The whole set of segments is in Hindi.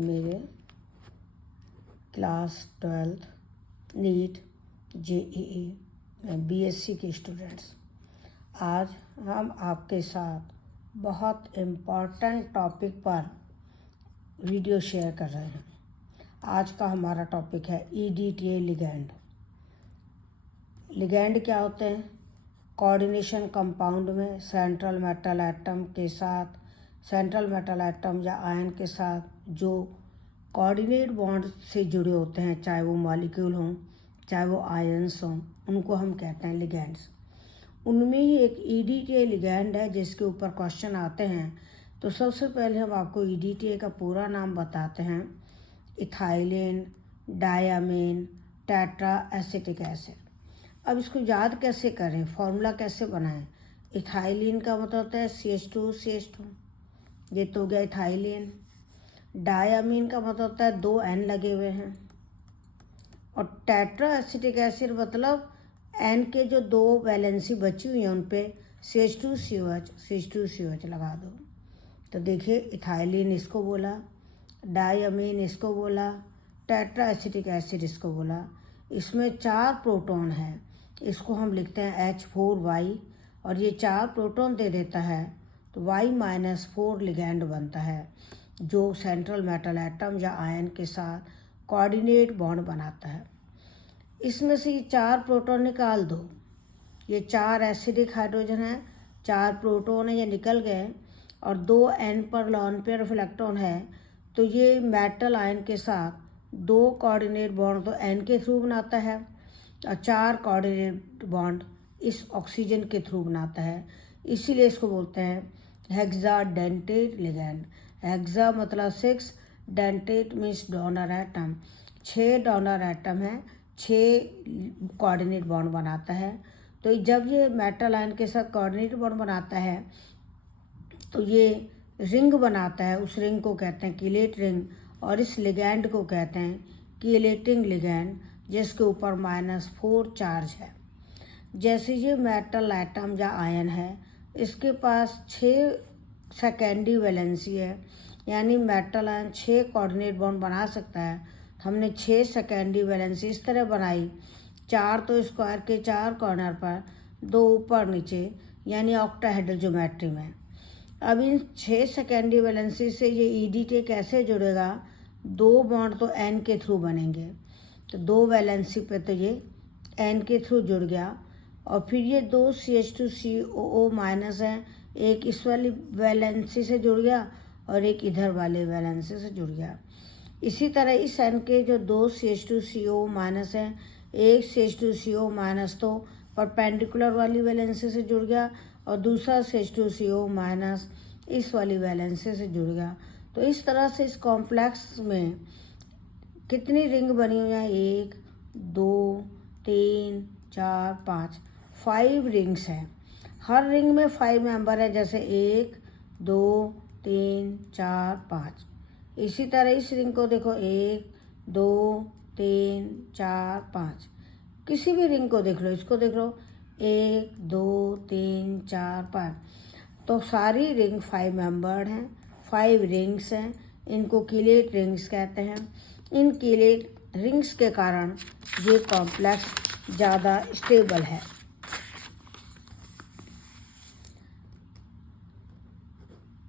मेरे क्लास 12th नीट JEE में BSc के स्टूडेंट्स, आज हम आपके साथ बहुत इम्पॉर्टेंट टॉपिक पर वीडियो शेयर कर रहे हैं। आज का हमारा टॉपिक है EDTA लिगैंड। लिगैंड क्या होते हैं? कोऑर्डिनेशन कंपाउंड में सेंट्रल मेटल एटम के साथ, सेंट्रल मेटल एटम या आयन के साथ जो कोऑर्डिनेट बॉन्ड से जुड़े होते हैं, चाहे वो मॉलिक्यूल हों चाहे वो आयन्स हों, उनको हम कहते हैं लिगैंड्स। उनमें ही एक EDTA लिगैंड है जिसके ऊपर क्वेश्चन आते हैं। तो सबसे पहले हम आपको EDTA का पूरा नाम बताते हैं। Ethylene diamine tetra acetic acid. अब इसको याद कैसे करें, फॉर्मूला कैसे बनाएं? इथाइलिन का मतलब होता है CH2CH2, ये तो हो गया इथाइलिन। डायमीन का मतलब होता है 2 N लगे हुए हैं। और टेट्रा एसिटिक एसिड मतलब N के जो 2 वैलेंसी बची हुई हैं उन पे CH2COH लगा दो। तो देखिए, इथाइलिन इसको बोला, डायमीन इसको बोला, टेट्रा एसिटिक एसिड इसको बोला। इसमें 4 प्रोटॉन है, इसको हम लिखते हैं H4Y, और ये 4 प्रोटॉन दे देता है तो Y-4 लिगैंड बनता है जो सेंट्रल मेटल एटम या आयन के साथ कोऑर्डिनेट बॉन्ड बनाता है। इसमें से ये 4 प्रोटॉन निकाल दो। ये 4 एसिडिक हाइड्रोजन है, 4 प्रोटॉन है, ये निकल गए, और 2 N पर लॉन पेयर ऑफ इलेक्ट्रॉन है। तो ये मेटल आयन के साथ 2 कोऑर्डिनेट बॉन्ड तो N के थ्रू बनाता है और 4 कोऑर्डिनेट बॉन्ड इस ऑक्सीजन के थ्रू बनाता है। इसीलिए इसको बोलते हैं हेक्साडेंटेट लिगैंड। हेक्सा मतलब 6, dentate means donor atom. 6 donor atom है, 6 कोऑर्डिनेट बॉन्ड बनाता है। तो जब ये मेटल आयन के साथ कोऑर्डिनेट बॉन्ड बनाता है तो ये रिंग बनाता है, उस रिंग को कहते हैं कीलेट रिंग, और इस लिगैंड को कहते हैं कीलेटिंग लिगैंड, जिसके ऊपर -4 चार्ज है। जैसे ये मेटल एटम या आयन है, इसके पास 6 सेकेंडरी वैलेंसी है, यानी मेटल आयन 6 कोऑर्डिनेट बॉन्ड बना सकता है। हमने 6 सेकेंडरी वैलेंसी इस तरह बनाई, 4 तो स्क्वायर के 4 कॉर्नर पर, 2 ऊपर नीचे, यानी ऑक्टाहेड्रल ज्योमेट्री में। अब इन 6 सेकेंडरी वैलेंसी से ये EDTA कैसे जुड़ेगा? 2 बॉन्ड तो N के थ्रू बनेंगे, तो 2 वैलेंसी पे तो ये N के थ्रू जुड़ गया, और फिर ये 2 CH2COO- है, एक इस वाली वैलेंसी से जुड़ गया और एक इधर वाले वैलेंसी से जुड़ गया। इसी तरह इस N के जो 2 CH2CO- हैं, एक CH2CO- तो परपेंडिकुलर वाली वैलेंसी से जुड़ गया और दूसरा CH2CO- इस वाली वैलेंसी से जुड़ गया। तो इस तरह से इस कॉम्प्लेक्स में कितनी रिंग बनी हुई हैं? 1 2 3 4 5 5 रिंग्स हैं। हर रिंग में 5 मेंबर हैं, जैसे 1 2 3 4 5। इसी तरह इस रिंग को देखो, 1 2 3 4 5। किसी भी रिंग को देख लो, इसको देख लो, 1 2 3 4 5। तो सारी रिंग 5 मेंबर्ड हैं, 5 रिंग्स हैं। इनको कीलेट रिंग्स कहते हैं। इन कीलेट रिंग्स के कारण ये कॉम्प्लेक्स ज़्यादा स्टेबल है।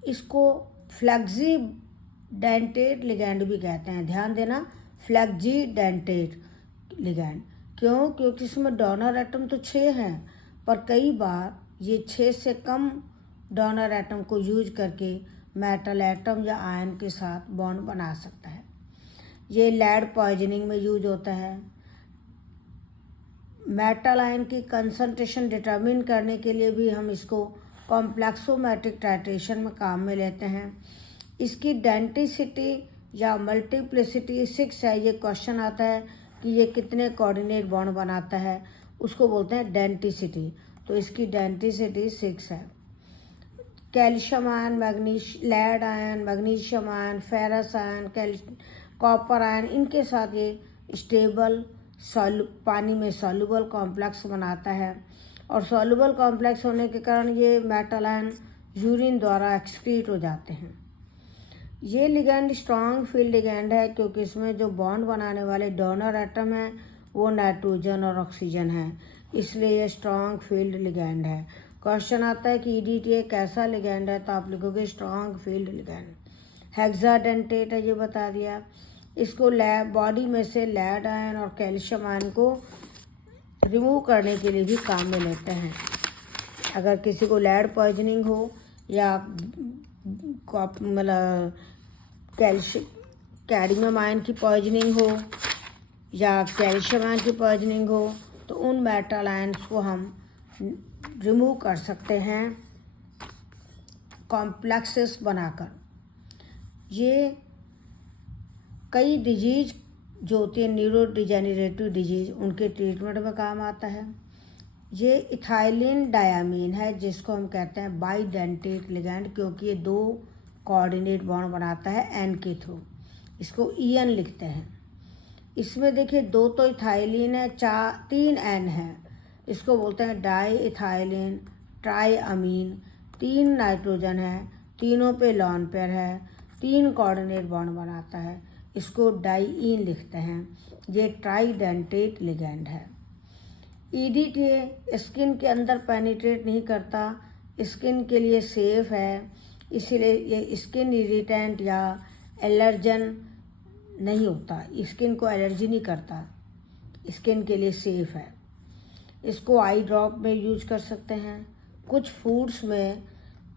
इसको फ्लेक्सीडेंटेट लिगैंड भी कहते हैं। ध्यान देना, फ्लेक्सीडेंटेट लिगैंड। क्यों? क्योंकि इसमें डोनर एटम तो 6 हैं, पर कई बार ये 6 से कम डोनर एटम को यूज करके मेटल एटम या आयन के साथ बॉन्ड बना सकता है। ये लेड पॉइजनिंग में यूज होता है। मेटल आयन की कंसंट्रेशन डिटरमिन करने के लिए भी हम इसको कॉम्प्लेक्सोमेट्रिक टाइट्रेशन में काम में लेते हैं। इसकी डेंटिसिटी या मल्टीप्लिसिटी 6 है। ये क्वेश्चन आता है कि ये कितने कोऑर्डिनेट बॉन्ड बनाता है, उसको बोलते हैं डेंटिसिटी। तो इसकी डेंटिसिटी 6 है। Calcium ion, lead ion, magnesium ion, ferrous ion, copper ion, इनके साथ ये स्टेबल पानी में सॉल्युबल कॉम्प्लेक्स बनाता है, और सॉल्युबल कॉम्प्लेक्स होने के कारण ये मेटल आयन यूरिन द्वारा एक्सक्रीट हो जाते हैं। ये लिगैंड स्ट्रॉन्ग फील्ड लिगैंड है क्योंकि इसमें जो बॉन्ड बनाने वाले डोनर एटम है वो नाइट्रोजन और ऑक्सीजन है, इसलिए ये स्ट्रॉन्ग फील्ड लिगैंड है। क्वेश्चन आता है कि EDTA कैसा लिगैंड है, तो आप लिखोगे स्ट्रॉन्ग फील्ड लिगैंड। हेक्साडेंटेट है, ये बता दिया। इसको बॉडी में से लेड आयन और कैल्शियम आयन को रिमूव करने के लिए भी काम में लेते हैं। अगर किसी को लेड पॉइजनिंग हो या मतलब कैडमियम आयन की पॉइजनिंग हो या कैल्शियम आयन की पॉइजनिंग हो, तो उन मेटल आयन्स को हम रिमूव कर सकते हैं कॉम्प्लेक्सेस बनाकर। ये कई डिजीज जो होती है न्यूरो डिजेनरेटिव डिजीज, उनके ट्रीटमेंट में काम आता है। ये इथाइलिन डायामीन है जिसको हम कहते हैं बाइडेंटेट लिगैंड, क्योंकि ये 2 कोऑर्डिनेट बॉन्ड बनाता है एन के थ्रू, इसको EN लिखते हैं। इसमें देखिए 2 तो इथाइलिन है, 3 एन है, इसको बोलते हैं डाई इथाइलिन ट्राई अमीन। 3 नाइट्रोजन है, तीनों पे लॉन पेयर है, 3 कोऑर्डिनेट बॉन्ड बनाता है, इसको डाईईन लिखते हैं। ये ट्राइडेंटेट लिगैंड है। EDTA स्किन के अंदर पेनिट्रेट नहीं करता, स्किन के लिए सेफ है, इसीलिए ये स्किन इरिटेंट या एलर्जन नहीं होता, स्किन को एलर्जी नहीं करता, स्किन के लिए सेफ है। इसको आई ड्रॉप में यूज कर सकते हैं, कुछ फूड्स में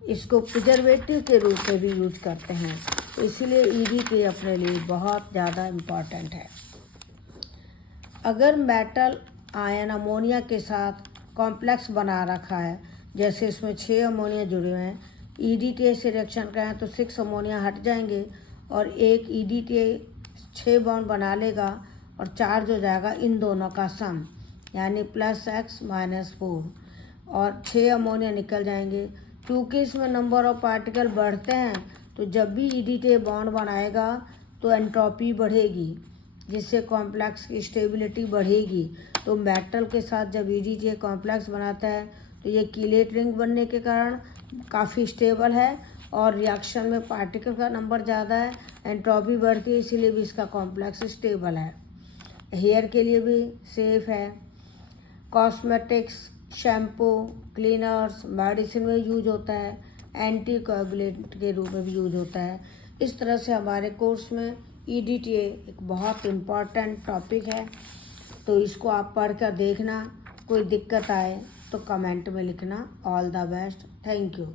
इसको प्रिजर्वेटिव के रूप में भी यूज करते हैं, तो इसीलिए EDTA अपने लिए बहुत ज़्यादा इम्पॉर्टेंट है। अगर मेटल आयन अमोनिया के साथ कॉम्प्लेक्स बना रखा है, जैसे इसमें 6 अमोनिया जुड़े हुए हैं, EDTA से रिएक्शन करें तो 6 अमोनिया हट जाएंगे और एक EDTA 6 बॉन्ड बना लेगा और चार्ज हो जाएगा इन दोनों का सम, यानी +X - 4, और 6 अमोनिया निकल जाएंगे। क्योंकि इसमें नंबर ऑफ पार्टिकल बढ़ते हैं, तो जब भी EDTA बॉन्ड बनाएगा तो एंट्रोपी बढ़ेगी, जिससे कॉम्प्लेक्स की स्टेबिलिटी बढ़ेगी। तो मेटल के साथ जब EDTA कॉम्प्लेक्स बनाता है तो ये कीलेट रिंग बनने के कारण काफ़ी स्टेबल है और रिएक्शन में पार्टिकल का नंबर ज़्यादा है, एंट्रोपी बढ़ती है, इसीलिए भी इसका कॉम्प्लेक्स स्टेबल है। हेयर के लिए भी सेफ है, कॉस्मेटिक्स, शैम्पू, क्लीनर्स, मेडिसिन में यूज होता है, एंटी कोएगुलेंट के रूप में भी यूज होता है। इस तरह से हमारे कोर्स में EDTA एक बहुत इम्पॉर्टेंट टॉपिक है, तो इसको आप पढ़ कर देखना। कोई दिक्कत आए तो कमेंट में लिखना। All the best, thank you.